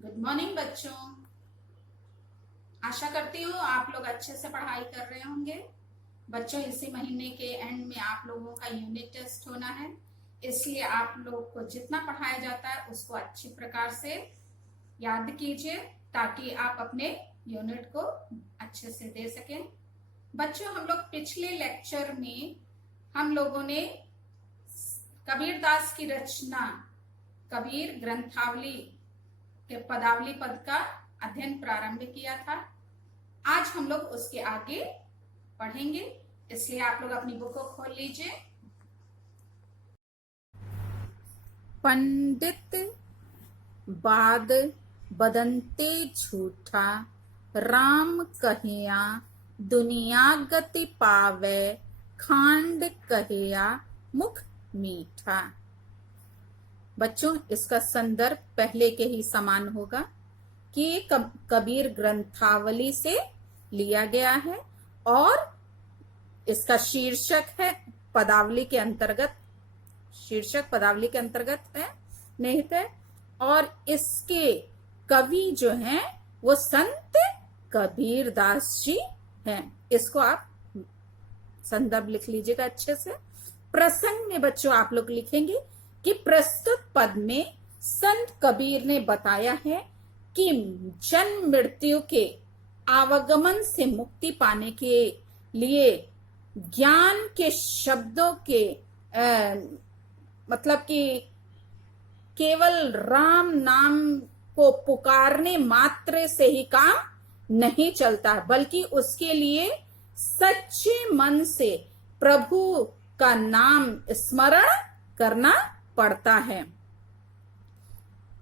Good morning बच्चों। आशा करती हूँ आप लोग अच्छे से पढ़ाई कर रहे होंगे। बच्चों, इसी महीने के एंड में आप लोगों का यूनिट टेस्ट होना है, इसलिए आप लोग को जितना पढ़ाया जाता है उसको अच्छी प्रकार से याद कीजिए ताकि आप अपने यूनिट को अच्छे से दे सकें। बच्चों, हम लोग पिछले लेक्चर में हम लोगों ने कबीरदास की रचना कबीर ग्रंथावली के पदावली पद का अध्ययन प्रारंभ किया था। आज हम लोग उसके आगे पढ़ेंगे, इसलिए आप लोग अपनी बुक को खोल लीजिए। पंडित बाद बदनते झूठा, राम कहिया दुनिया गति पावे, खांड कहिया मुख मीठा। बच्चों, इसका संदर्भ पहले के ही समान होगा कि ये कबीर ग्रंथावली से लिया गया है और इसका शीर्षक है पदावली के अंतर्गत, शीर्षक पदावली के अंतर्गत है, निहित है। और इसके कवि जो हैं वो संत कबीरदास जी हैं। इसको आप संदर्भ लिख लीजिएगा अच्छे से। प्रसंग में बच्चों आप लोग लिखेंगे कि प्रस्तुत पद में संत कबीर ने बताया है कि जन्म मृत्यु के आवागमन से मुक्ति पाने के लिए ज्ञान के शब्दों के मतलब कि केवल राम नाम को पुकारने मात्र से ही काम नहीं चलता, बल्कि उसके लिए सच्चे मन से प्रभु का नाम स्मरण करना पड़ता है।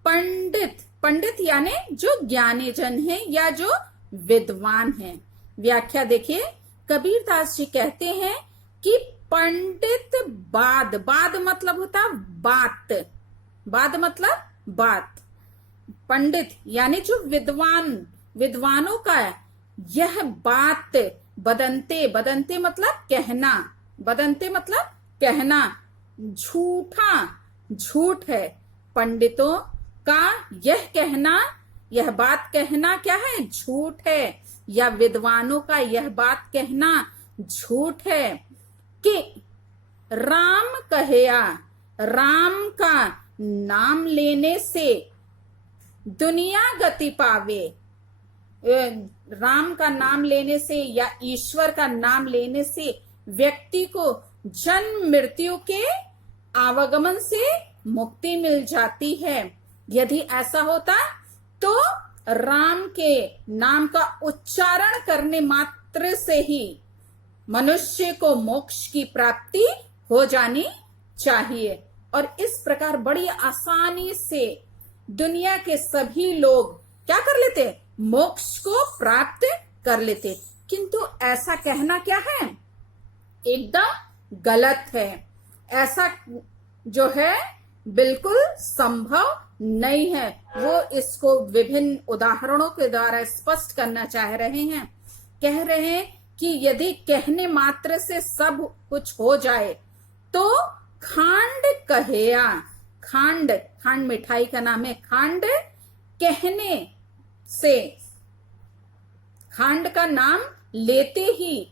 पंडित यानी जो ज्ञानी जन है या जो विद्वान है। व्याख्या देखिए, कबीरदास जी कहते हैं कि पंडित बाद मतलब होता बात, बाद मतलब बात। पंडित यानी जो विद्वानों का यह बात बदनते मतलब कहना, बदनते मतलब कहना, झूठ है। पंडितों का यह कहना, यह बात कहना क्या है? झूठ है। या विद्वानों का यह बात कहना झूठ है कि राम कहया, राम का नाम लेने से दुनिया गति पावे। राम का नाम लेने से या ईश्वर का नाम लेने से व्यक्ति को जन्म मृत्यु के आवागमन से मुक्ति मिल जाती है। यदि ऐसा होता तो राम के नाम का उच्चारण करने मात्र से ही मनुष्य को मोक्ष की प्राप्ति हो जानी चाहिए। और इस प्रकार बड़ी आसानी से दुनिया के सभी लोग क्या कर लेते? मोक्ष को प्राप्त कर लेते। किंतु ऐसा कहना क्या है? एकदम गलत है। ऐसा जो है बिल्कुल संभव नहीं है। वो इसको विभिन्न उदाहरणों के द्वारा स्पष्ट करना चाह रहे हैं। कह रहे हैं कि यदि कहने मात्र से सब कुछ हो जाए तो खांड कहेया, खांड मिठाई का नाम है। खांड कहने से, खांड का नाम लेते ही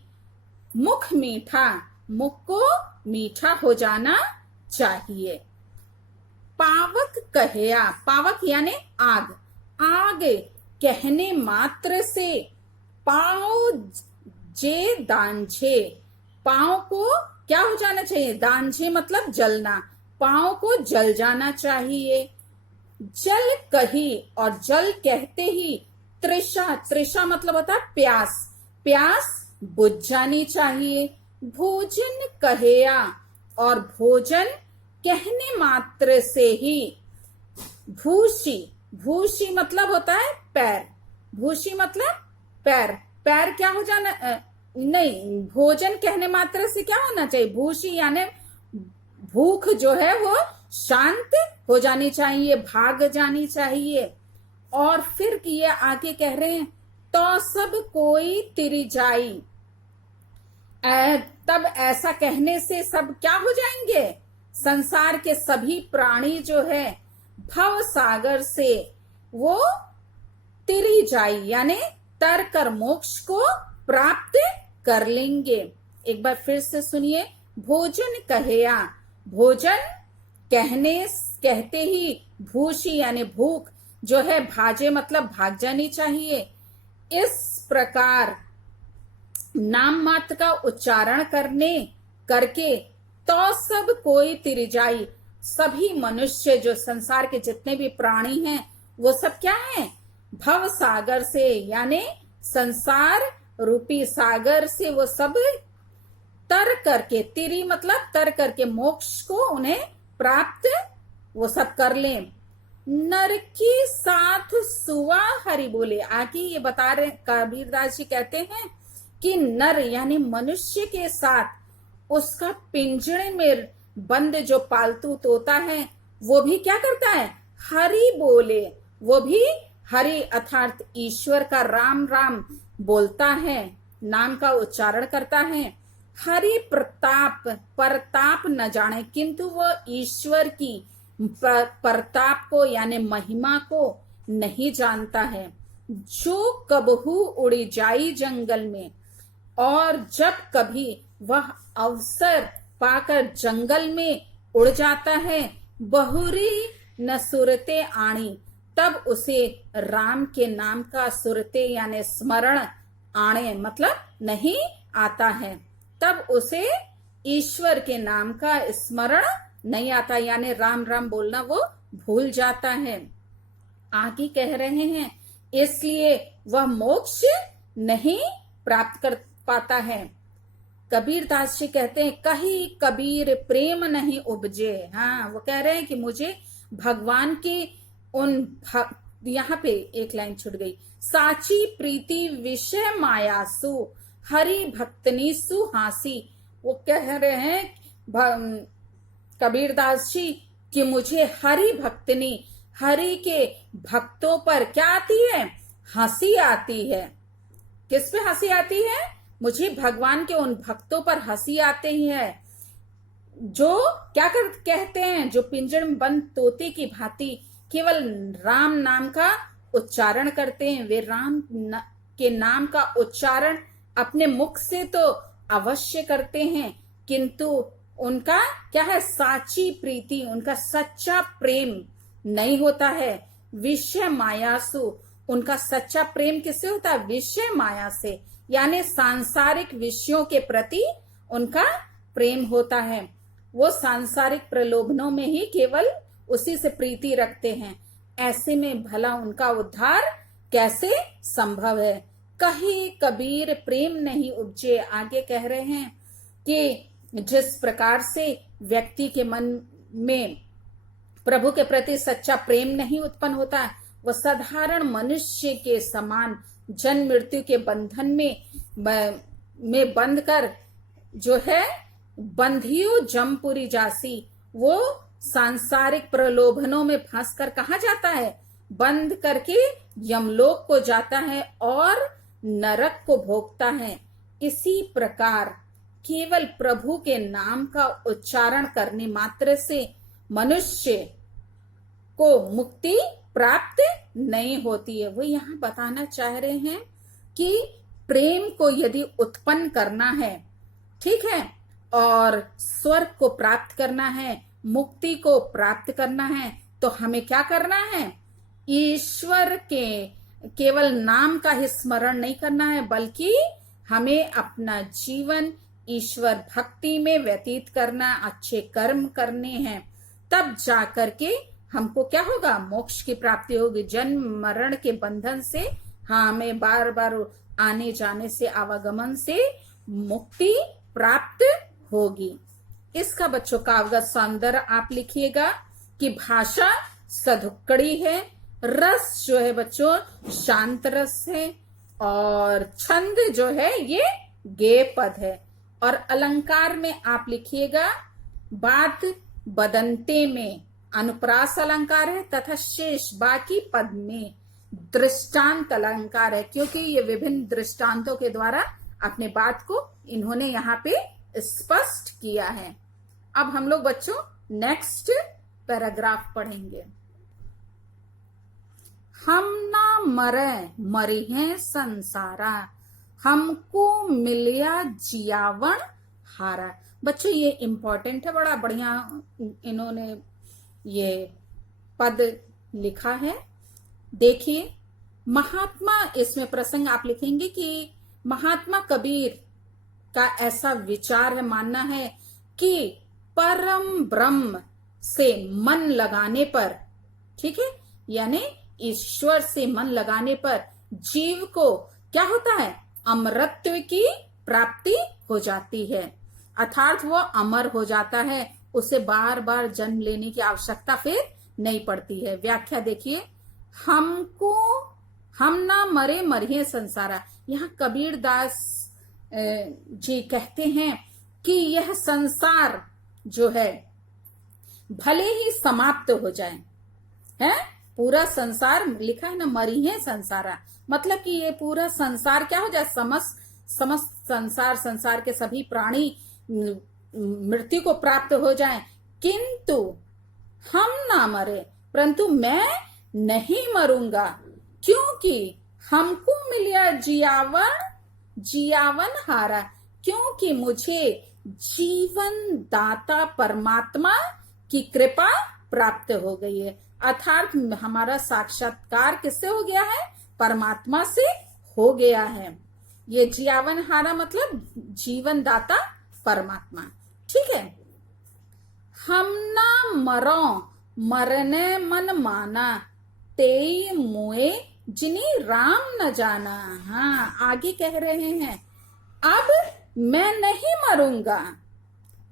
मुख मीठा, मुख को मीठा हो जाना चाहिए। पावक कहेया, पावक यानी आग, आग कहने मात्र से पाँव जे दांझे, पाँव को क्या हो जाना चाहिए? दांझे मतलब जलना, पाँव को जल जाना चाहिए। जल कही, और जल कहते ही तृषा मतलब होता है प्यास, प्यास बुझ जानी चाहिए। भोजन कहेया, और भोजन कहने मात्र से ही भूषी मतलब होता है पैर, भूषी मतलब पैर, पैर क्या हो जाना नहीं, भोजन कहने मात्र से क्या होना चाहिए? भूषी यानी भूख जो है वो शांत हो जानी चाहिए, भाग जानी चाहिए। और फिर ये आगे कह रहे हैं तो सब कोई तिरि जाई, तब ऐसा कहने से सब क्या हो जाएंगे? संसार के सभी प्राणी जो है भव सागर से वो तिरिजाई यानी तर कर मोक्ष को प्राप्त कर लेंगे। एक बार फिर से सुनिए, भोजन कहया, भोजन कहते ही भूषी यानी भूख जो है भाजे मतलब भाग जानी चाहिए। इस प्रकार नाम मात्र का उच्चारण करके तो सब कोई तिरिजाई, सभी मनुष्य जो संसार के जितने भी प्राणी हैं वो सब क्या हैं, भव सागर से यानी संसार रूपी सागर से वो सब तर करके, तिरी मतलब तर करके मोक्ष को उन्हें प्राप्त वो सब कर लें। नर की साथ सुवा हरि बोले। आगे ये बता रहे कबीरदास जी कहते हैं कि नर यानी मनुष्य के साथ उसका पिंजरे में बंद जो पालतू तोता है वो भी क्या करता है, हरि बोले, वो भी हरि अर्थात ईश्वर का राम राम बोलता है, नाम का उच्चारण करता है। हरि परताप न जाने, किंतु वो ईश्वर की परताप को यानी महिमा को नहीं जानता है। जो कबहू उड़ी जाई जंगल में, और जब कभी वह अवसर पाकर जंगल में उड़ जाता है, बहुरी न सुरते आणी, तब उसे राम के नाम का सुरते यानी स्मरण आणे मतलब नहीं आता है, तब उसे ईश्वर के नाम का स्मरण नहीं आता यानी राम राम बोलना वो भूल जाता है। आगे कह रहे हैं इसलिए वह मोक्ष नहीं प्राप्त कर पाता है। कबीरदास जी कहते हैं कही कबीर प्रेम नहीं उपजे। हाँ, वो कह रहे हैं कि मुझे भगवान के यहाँ पे एक लाइन छूट गई, साची प्रीति विषय मायासु हरि भक्तनी सुहासी। वो कह रहे हैं कबीरदास जी कि मुझे हरि भक्तनी, हरि के भक्तों पर क्या आती है, हंसी आती है। किस पे हंसी आती है, मुझे भगवान के उन भक्तों पर हंसी आती है जो क्या कहते हैं, जो पिंजरे में बंद तोते की भांति केवल राम नाम का उच्चारण करते हैं। वे राम के नाम का उच्चारण अपने मुख से तो अवश्य करते हैं, किंतु उनका क्या है, साची प्रीति, उनका सच्चा प्रेम नहीं होता है। विषय मायासु, उनका सच्चा प्रेम किससे होता है, विषय माया से यानी सांसारिक विषयों के प्रति उनका प्रेम होता है। वो सांसारिक प्रलोभनों में ही केवल उसी से प्रीति रखते हैं। ऐसे में भला उनका उद्धार कैसे संभव है। कहीं कबीर प्रेम नहीं उपजे। आगे कह रहे हैं कि जिस प्रकार से व्यक्ति के मन में प्रभु के प्रति सच्चा प्रेम नहीं उत्पन्न होता, वह साधारण मनुष्य के समान जन्म मृत्यु के बंधन में बंध कर जो है बंधियो जमपुरी जासी, वो सांसारिक प्रलोभनों में फंस कर कहाँ जाता है, बंद करके यमलोक को जाता है और नरक को भोगता है। इसी प्रकार केवल प्रभु के नाम का उच्चारण करने मात्र से मनुष्य को मुक्ति प्राप्त नहीं होती है। वो यहाँ बताना चाह रहे हैं कि प्रेम को यदि उत्पन्न करना है, ठीक है, और स्वर्ग को प्राप्त करना है, मुक्ति को प्राप्त करना है, तो हमें क्या करना है, ईश्वर के केवल नाम का ही स्मरण नहीं करना है, बल्कि हमें अपना जीवन ईश्वर भक्ति में व्यतीत करना, अच्छे कर्म करने हैं। तब जाकर के हमको क्या होगा, मोक्ष की प्राप्ति होगी। जन्म मरण के बंधन से हमें बार बार आने जाने से, आवागमन से मुक्ति प्राप्त होगी। इसका बच्चों का अवगत सौंदर्य आप लिखिएगा कि भाषा सधुक्कड़ी है, रस जो है बच्चों शांत रस है, और छंद जो है ये गे पद है, और अलंकार में आप लिखिएगा बात बदंते में अनुप्रास अलंकार है, तथा शेष बाकी पद में दृष्टांत अलंकार है, क्योंकि ये विभिन्न दृष्टांतों के द्वारा अपने बात को इन्होंने यहाँ पे स्पष्ट किया है। अब हम लोग बच्चों नेक्स्ट पैराग्राफ पढ़ेंगे। हम ना मरे मरी हैं संसारा, हमको मिलिया जियावन हारा। बच्चों ये इम्पोर्टेंट है, बड़ा बढ़िया इन्होंने ये पद लिखा है। देखिए महात्मा, इसमें प्रसंग आप लिखेंगे कि महात्मा कबीर का ऐसा विचार है, मानना है कि परम ब्रह्म से मन लगाने पर, ठीक है, यानी ईश्वर से मन लगाने पर जीव को क्या होता है, अमरत्व की प्राप्ति हो जाती है, अर्थात वो अमर हो जाता है, उसे बार बार जन्म लेने की आवश्यकता फिर नहीं पड़ती है। व्याख्या देखिए, हमको हम ना मरे मरिए संसारा। यहाँ कबीर दास जी कहते हैं कि यह संसार जो है भले ही समाप्त हो जाए, है पूरा संसार, लिखा है ना मरिए संसारा, मतलब कि ये पूरा संसार क्या हो जाए, समस्त संसार, संसार के सभी प्राणी मृत्यु को प्राप्त हो जाएं, किंतु हम ना मरे, परंतु मैं नहीं मरूंगा, क्योंकि हमको मिलिया जियावन हारा, क्योंकि मुझे जीवन दाता परमात्मा की कृपा प्राप्त हो गई है। अर्थात हमारा साक्षात्कार किससे हो गया है, परमात्मा से हो गया है। ये जियावन हारा मतलब जीवन दाता परमात्मा, ठीक है। हम ना मरो मरने मन माना, तेई मुए जिनी राम न जाना। हाँ, आगे कह रहे हैं अब मैं नहीं मरूंगा,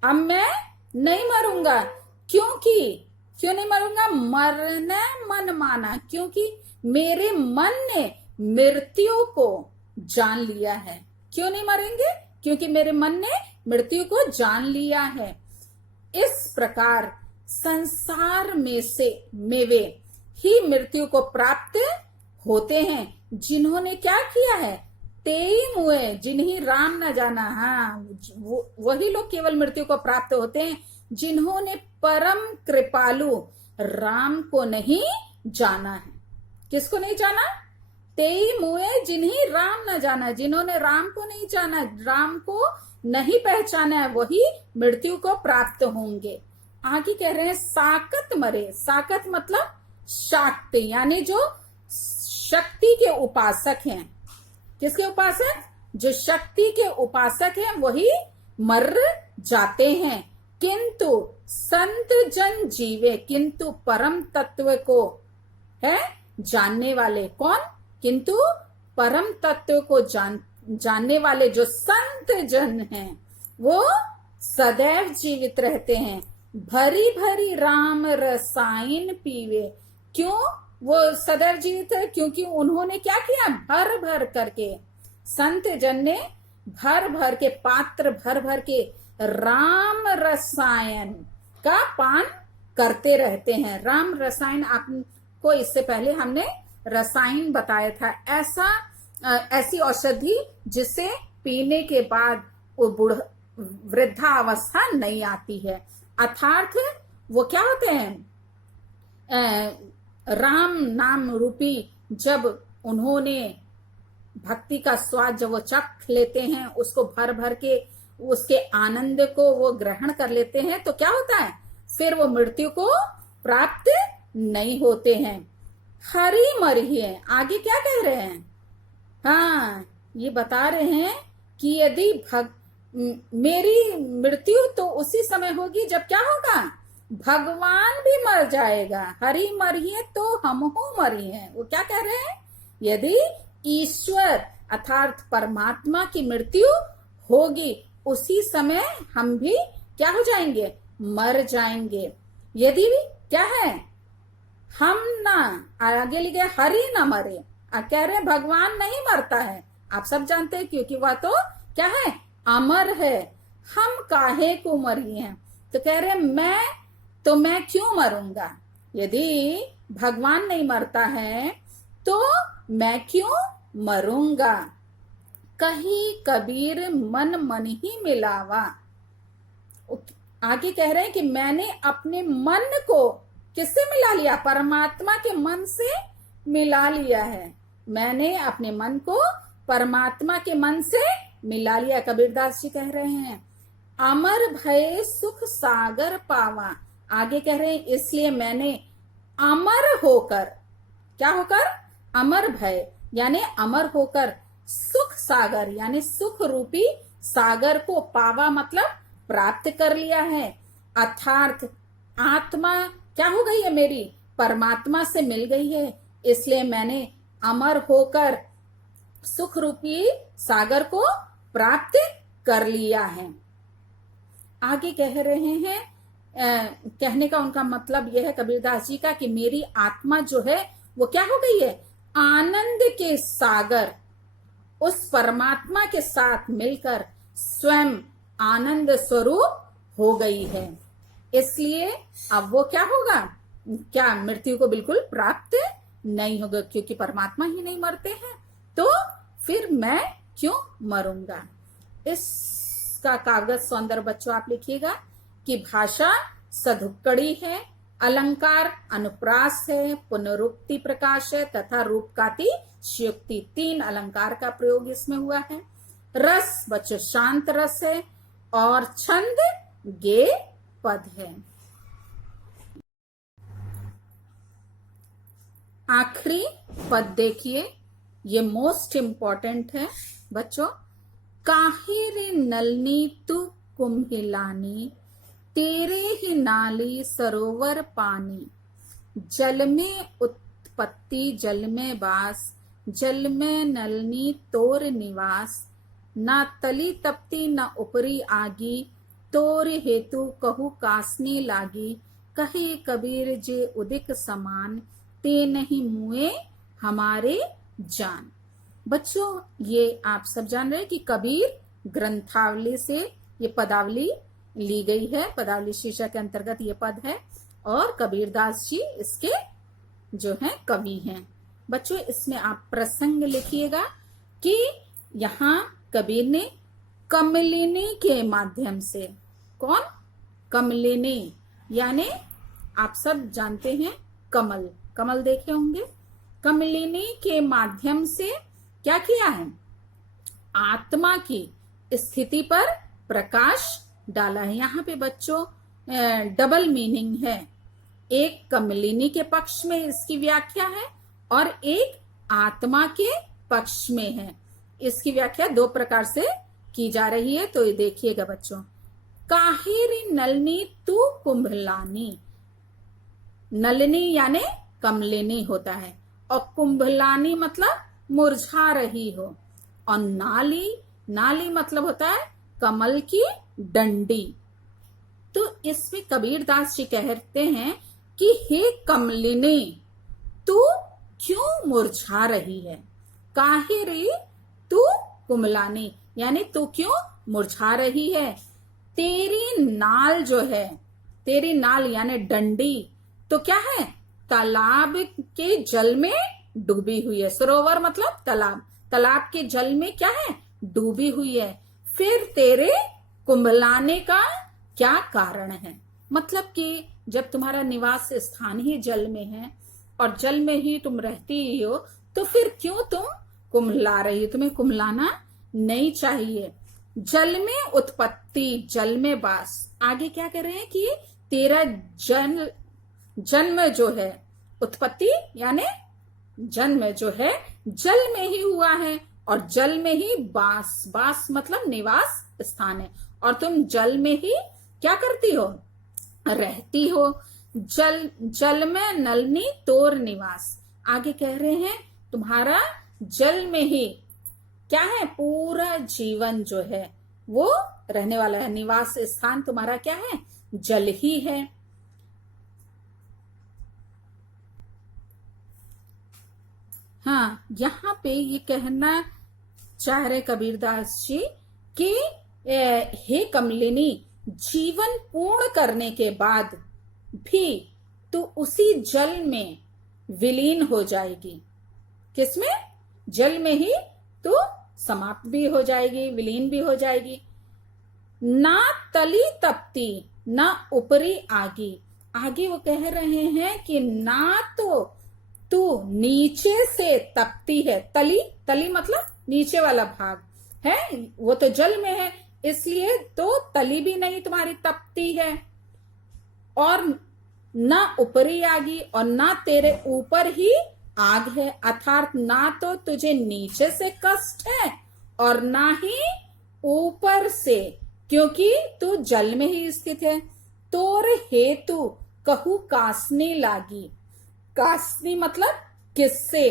अब मैं नहीं मरूंगा, क्यों नहीं मरूंगा, मरने मन माना, क्योंकि मेरे मन ने मृत्यु को जान लिया है। क्यों नहीं मरेंगे, क्योंकि मेरे मन ने मृत्यु को जान लिया है। इस प्रकार संसार में वे ही मृत्यु को प्राप्त होते हैं जिन्होंने क्या किया है, तेई मुए जिन्हीं राम न जाना। हाँ, वही लोग केवल मृत्यु को प्राप्त होते हैं जिन्होंने परम कृपालु राम को नहीं जाना है। किसको नहीं जाना, तेई मुए जिन्हीं राम न जाना, जिन्होंने राम को नहीं जाना, राम को नहीं पहचाना है, वही मृत्यु को प्राप्त होंगे। आगे कह रहे हैं साकत मरे, साकत मतलब शाक्त, यानी जो शक्ति के उपासक हैं। किसके उपासक, जो शक्ति के उपासक हैं वही मर जाते हैं। किंतु संत जन जीवे, किंतु परम तत्व को है जानने वाले, कौन, किंतु परम तत्व को जानने वाले जो संत जन हैं वो सदैव जीवित रहते हैं। भरी भरी राम रसायन पीवे, क्यों वो सदैव जीवित है, क्योंकि उन्होंने क्या किया, भर भर करके, संत जन ने भर भर के, पात्र भर भर के राम रसायन का पान करते रहते हैं। राम रसायन आपको इससे पहले हमने रसायन बताया था, ऐसी औषधि जिसे पीने के बाद वो वृद्धावस्था नहीं आती है। अर्थात वो क्या होते हैं, राम नाम रूपी, जब उन्होंने भक्ति का स्वाद जब वो चख लेते हैं, उसको भर भर के उसके आनंद को वो ग्रहण कर लेते हैं, तो क्या होता है, फिर वो मृत्यु को प्राप्त नहीं होते हैं। हरि मरिए, आगे क्या कह रहे हैं, हाँ ये बता रहे हैं कि यदि मेरी मृत्यु तो उसी समय होगी जब क्या होगा, भगवान भी मर जाएगा। हरि मरिए तो हम हो मरिए। वो क्या कह रहे हैं, यदि ईश्वर अर्थात परमात्मा की मृत्यु होगी उसी समय हम भी क्या हो जाएंगे, मर जाएंगे। यदि क्या है, हम ना, आगे लिखे हरि ना मरे, कह रहे हैं भगवान नहीं मरता है, आप सब जानते हैं, क्योंकि वह तो क्या है, अमर है। हम काहे को मरी हैं, तो कह रहे मैं क्यों मरूंगा, यदि भगवान नहीं मरता है तो मैं क्यों मरूंगा। कहीं कबीर मन मन ही मिलावा, आगे कह रहे हैं कि मैंने अपने मन को किससे मिला लिया, परमात्मा के मन से मिला लिया है। मैंने अपने मन को परमात्मा के मन से मिला लिया। कबीरदास जी कह रहे हैं अमर भय सुख सागर पावा। आगे कह रहे हैं इसलिए मैंने अमर होकर, क्या होकर, अमर भय यानी अमर होकर सुख सागर यानी सुख रूपी सागर को पावा मतलब प्राप्त कर लिया है। अर्थात आत्मा क्या हो गई है, मेरी परमात्मा से मिल गई है। इसलिए मैंने अमर होकर सुख रूपी सागर को प्राप्त कर लिया है। आगे कह रहे हैं कहने का उनका मतलब यह है कबीरदास जी का कि मेरी आत्मा जो है वो क्या हो गई है, आनंद के सागर उस परमात्मा के साथ मिलकर स्वयं आनंद स्वरूप हो गई है। इसलिए अब वो क्या होगा, क्या मृत्यु को बिल्कुल प्राप्त नहीं होगा, क्योंकि परमात्मा ही नहीं मरते हैं तो फिर मैं क्यों मरूंगा। इसका कागज सौंदर्य बच्चों आप लिखिएगा कि भाषा सधुक्कड़ी है, अलंकार अनुप्रास है, पुनरुक्ति प्रकाश है तथा रूपकाति श्योक्ति। 3 अलंकार का प्रयोग इसमें हुआ है। रस बच्चों शांत रस है और छंद गे पद है। आखिरी पद देखिए, ये मोस्ट इंपॉर्टेंट है बच्चों। काहे रे नलनी तू कुम्हिलानी, तेरे ही नाली सरोवर पानी। जल में उत्पत्ति जल में बास, जल में नलनी तोर निवास। ना तली तपती न ऊपरी आगी, तोर हेतु कहू कासने लागी। कहे कबीर जे उदिक समान, ते नहीं मुए हमारे जान। बच्चों ये आप सब जान रहे हैं कि कबीर ग्रंथावली से ये पदावली ली गई है। पदावली शीर्षक के अंतर्गत ये पद है और कबीरदास जी इसके जो हैं कवि हैं। बच्चों इसमें आप प्रसंग लिखिएगा कि यहाँ कबीर ने कमलिनी के माध्यम से, कौन, कमलिनी यानी आप सब जानते हैं कमल, कमल देखे होंगे। कमलिनी के माध्यम से क्या किया है, आत्मा की स्थिति पर प्रकाश डाला है। यहाँ पे बच्चों डबल मीनिंग है, एक कमलिनी के पक्ष में इसकी व्याख्या है और एक आत्मा के पक्ष में है। इसकी व्याख्या 2 प्रकार से की जा रही है, तो ये देखिएगा बच्चों। काहेरी नलनी तू कुंभलानी, नलिनी यानी कमलिनी होता है और कुंभलानी मतलब मुरझा रही हो, और नाली, नाली मतलब होता है कमल की डंडी। तो इसमें कबीरदास जी कहते हैं कि हे कमलिनी तू क्यों मुरझा रही है। काहे रे तू कुमलानी यानी तू क्यों मुरझा रही है। तेरी नाल जो है, तेरी नाल यानी डंडी तो क्या है, तालाब के जल में डूबी हुई है। सरोवर मतलब तालाब, तालाब के जल में क्या है, डूबी हुई है। फिर तेरे कुंभलाने का क्या कारण है, मतलब कि जब तुम्हारा निवास स्थान ही जल में है और जल में ही तुम रहती ही हो, तो फिर क्यों तुम कुम्हला रही हो, तुम्हें कुम्हलाना नहीं चाहिए। जल में उत्पत्ति जल में वास, आगे क्या कह रहे हैं कि तेरा जन्म जो है, उत्पत्ति यानी जन्म जो है जल में ही हुआ है और जल में ही वास, वास मतलब निवास स्थान है, और तुम जल में ही क्या करती हो, रहती हो। जल में नलनी तोर निवास, आगे कह रहे हैं तुम्हारा जल में ही क्या है, पूरा जीवन जो है वो रहने वाला है। निवास स्थान तुम्हारा क्या है, जल ही है। हाँ, यहाँ पे ये कहना चाह रहे कबीरदास जी कि हे कमलिनी, जीवन पूर्ण करने के बाद भी तू उसी जल में विलीन हो जाएगी। किसमें, जल में ही तू समाप्त भी हो जाएगी, विलीन भी हो जाएगी। ना तली तपती ना ऊपरी आगी, आगे वो कह रहे हैं कि ना तो तू नीचे से तपती है। तली, तली मतलब नीचे वाला भाग है, वो तो जल में है, इसलिए तो तली भी नहीं तुम्हारी तपती है। और ना ऊपरी आगी और ना तेरे ऊपर ही आग है, अर्थात ना तो तुझे नीचे से कष्ट है और ना ही ऊपर से, क्योंकि तू जल में ही स्थित है। तोर हेतु कहू कासने लागी। कासनी मतलब किससे,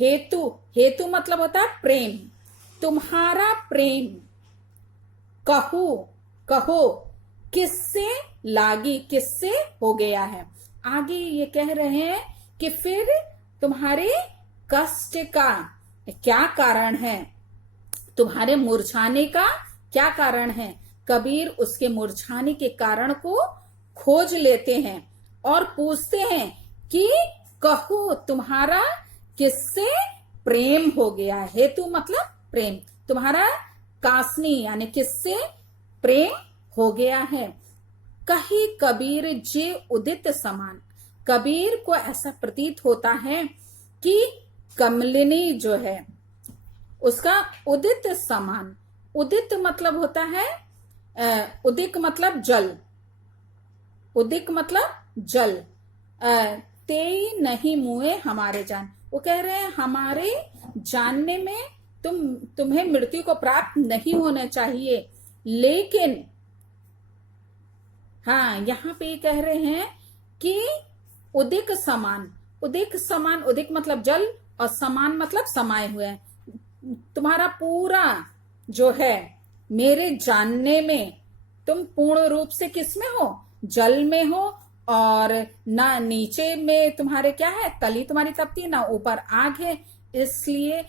हेतु, हेतु मतलब होता है प्रेम। तुम्हारा प्रेम कहू, कहो किससे लागी, किससे हो गया है। आगे ये कह रहे हैं कि फिर तुम्हारे कष्ट का क्या कारण है, तुम्हारे मुरझाने का क्या कारण है। कबीर उसके मुरझाने के कारण को खोज लेते हैं और पूछते हैं कि कहो तुम्हारा किससे प्रेम हो गया। हेतु मतलब प्रेम, तुम्हारा कासनी यानी किससे प्रेम हो गया है। कही कबीर जे उदित समान। कबीर को ऐसा प्रतीत होता है कि कमलिनी जो है उसका उदित समान। उदित मतलब होता है उदिक मतलब जल, उदिक मतलब जल। ते नहीं मुए हमारे जान। वो कह रहे हैं हमारे जानने में तुम्हें मृत्यु को प्राप्त नहीं होना चाहिए, लेकिन हाँ यहाँ पे कह रहे हैं कि उदिक समान, उदिक समान, उदिक मतलब जल और समान मतलब समाये हुए। तुम्हारा पूरा जो है मेरे जानने में तुम पूर्ण रूप से किसमें हो, जल में हो, और ना नीचे में तुम्हारे क्या है, तली तुम्हारी तपती है, ना ऊपर आग है। इसलिए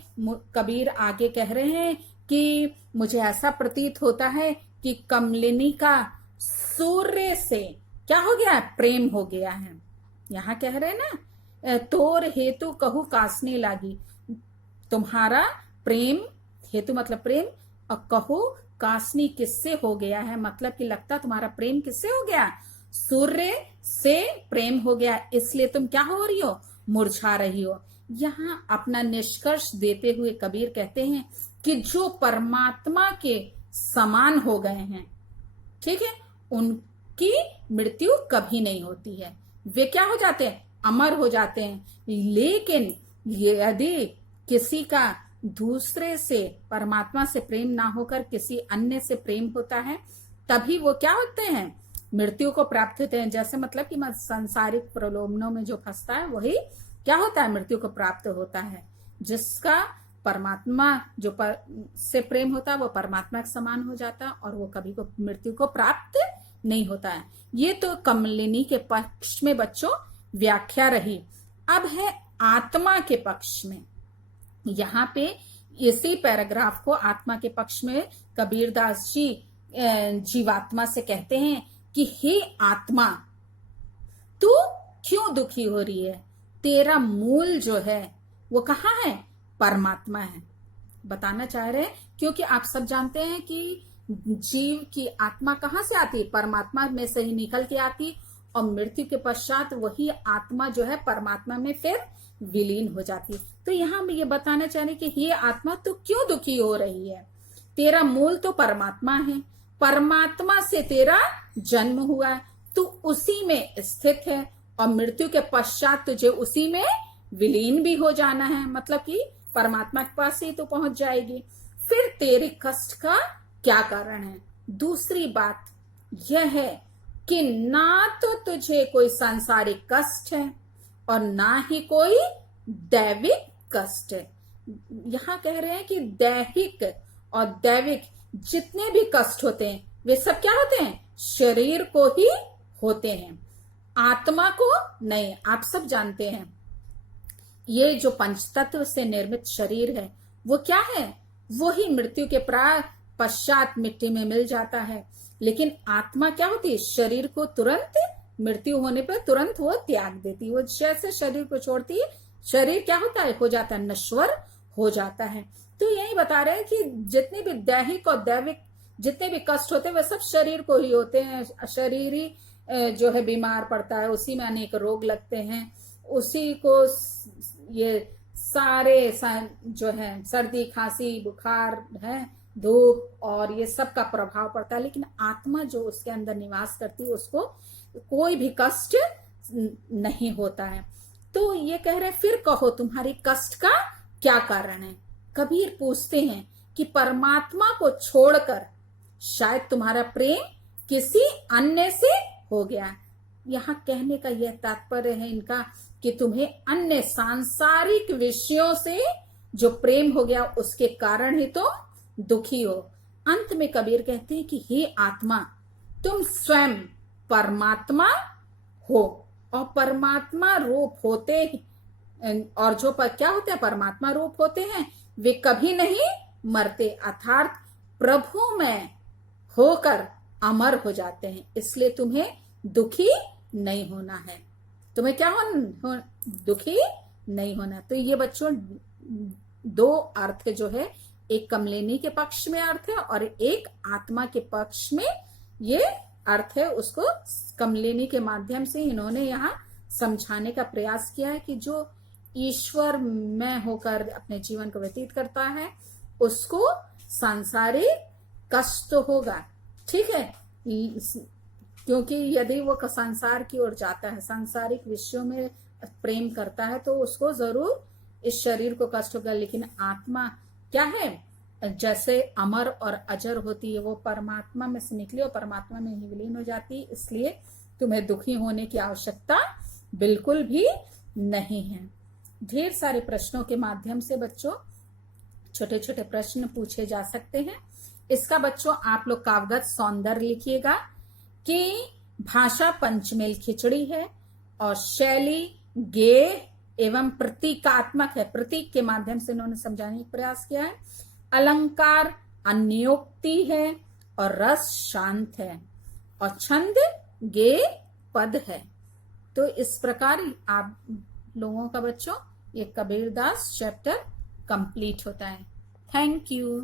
कबीर आगे कह रहे हैं कि मुझे ऐसा प्रतीत होता है कि कमलिनी का सूर्य से क्या हो गया है, प्रेम हो गया है। यहाँ कह रहे हैं ना, तोर हेतु कहू कासने लागी। तुम्हारा प्रेम, हेतु मतलब प्रेम, और कहो कासनी किससे हो गया है, मतलब कि लगता तुम्हारा प्रेम किससे हो गया, सूर्य से प्रेम हो गया, इसलिए तुम क्या हो रही हो, मुरझा रही हो। यहाँ अपना निष्कर्ष देते हुए कबीर कहते हैं कि जो परमात्मा के समान हो गए हैं, ठीक है, उनकी मृत्यु कभी नहीं होती है, वे क्या हो जाते हैं, अमर हो जाते हैं। लेकिन यदि किसी का दूसरे से, परमात्मा से प्रेम ना होकर किसी अन्य से प्रेम होता है, तभी वो क्या होते हैं, मृत्यु को प्राप्त होते हैं। जैसे मतलब कि सांसारिक प्रलोभनों में जो फंसता है वही क्या होता है, मृत्यु को प्राप्त होता है। जिसका परमात्मा जो से प्रेम होता है वो परमात्मा के समान हो जाता है और वो कभी को मृत्यु को प्राप्त नहीं होता है। ये तो कमलिनी के पक्ष में बच्चों व्याख्या रही। अब है आत्मा के पक्ष में। यहाँ पे इसी पैराग्राफ को आत्मा के पक्ष में कबीरदास जी जीवात्मा से कहते हैं कि हे आत्मा, तू क्यों दुखी हो रही है, तेरा मूल जो है वो कहाँ है, परमात्मा है। बताना चाह रहे हैं क्योंकि आप सब जानते हैं कि जीव की आत्मा कहाँ से आती है, परमात्मा में से ही निकल के आती, और मृत्यु के पश्चात वही आत्मा जो है परमात्मा में फिर विलीन हो जाती है। तो यहाँ मैं ये बताना चाह रही कि ये आत्मा तू क्यों दुखी हो रही है, तेरा मूल तो परमात्मा है, परमात्मा से तेरा जन्म हुआ है, तू उसी में स्थित है और मृत्यु के पश्चात तुझे उसी में विलीन भी हो जाना है, मतलब कि परमात्मा के पास ही तो पहुंच जाएगी। फिर तेरे कष्ट का क्या कारण है। दूसरी बात यह है कि ना तो तुझे कोई सांसारिक कष्ट है और ना ही कोई दैविक कष्ट है। यहाँ कह रहे हैं कि दैहिक और दैविक जितने भी कष्ट होते हैं वे सब क्या होते हैं, शरीर को ही होते हैं, आत्मा को नहीं। आप सब जानते हैं ये जो पंचतत्व से निर्मित शरीर है वो क्या है, वो ही मृत्यु के पश्चात मिट्टी में मिल जाता है। लेकिन आत्मा क्या होती है, शरीर को तुरंत मृत्यु होने पर तुरंत वो त्याग देती है। वो जैसे शरीर को छोड़ती है शरीर क्या होता है, हो जाता है, नश्वर हो जाता है। तो यही बता रहे हैं कि जितने भी दैहिक और दैविक जितने भी कष्ट होते हैं वे सब शरीर को ही होते हैं। शरीर ही जो है बीमार पड़ता है, उसी में अनेक रोग लगते हैं, उसी को ये सारे जो है सर्दी खांसी बुखार है, धूप और ये सब का प्रभाव पड़ता है, लेकिन आत्मा जो उसके अंदर निवास करती है उसको कोई भी कष्ट नहीं होता है। तो ये कह रहे फिर कहो तुम्हारी कष्ट का क्या कारण है। कबीर पूछते हैं कि परमात्मा को छोड़कर शायद तुम्हारा प्रेम किसी अन्य से हो गया। यहाँ कहने का यह तात्पर्य है इनका कि तुम्हें अन्य सांसारिक विषयों से जो प्रेम हो गया उसके कारण ही तो दुखी हो। अंत में कबीर कहते हैं कि हे आत्मा, तुम स्वयं परमात्मा हो और परमात्मा रूप होते और जो क्या होते हैं परमात्मा रूप होते हैं वे कभी नहीं मरते, अर्थात प्रभु में होकर अमर हो जाते हैं। इसलिए तुम्हें दुखी नहीं होना है, तुम्हें क्या दुखी नहीं होना। तो ये बच्चों दो अर्थ जो है, एक कमलिनी के पक्ष में अर्थ है और एक आत्मा के पक्ष में ये अर्थ है। उसको कमलिनी के माध्यम से इन्होंने यहाँ समझाने का प्रयास किया है कि जो ईश्वर में होकर अपने जीवन को व्यतीत करता है उसको सांसारिक कष्ट तो होगा, ठीक है, क्योंकि यदि वो संसार की ओर जाता है, सांसारिक विषयों में प्रेम करता है तो उसको जरूर इस शरीर को कष्ट होगा। लेकिन आत्मा क्या है, जैसे अमर और अजर होती है, वो परमात्मा में से निकली और परमात्मा में ही विलीन हो जाती है। इसलिए तुम्हें दुखी होने की आवश्यकता बिल्कुल भी नहीं है। ढेर सारे प्रश्नों के माध्यम से बच्चों छोटे छोटे प्रश्न पूछे जा सकते हैं। इसका बच्चों आप लोग काव्यगत सौंदर्य लिखिएगा कि भाषा पंचमेल खिचड़ी है और शैली गेय एवं प्रतीकात्मक है। प्रतीक के माध्यम से इन्होंने समझाने का प्रयास किया है। अलंकार अन्योक्ति है और रस शांत है और छंद गेय पद है। तो इस प्रकार आप लोगों का बच्चों ये कबीरदास चैप्टर कंप्लीट होता है। Thank you.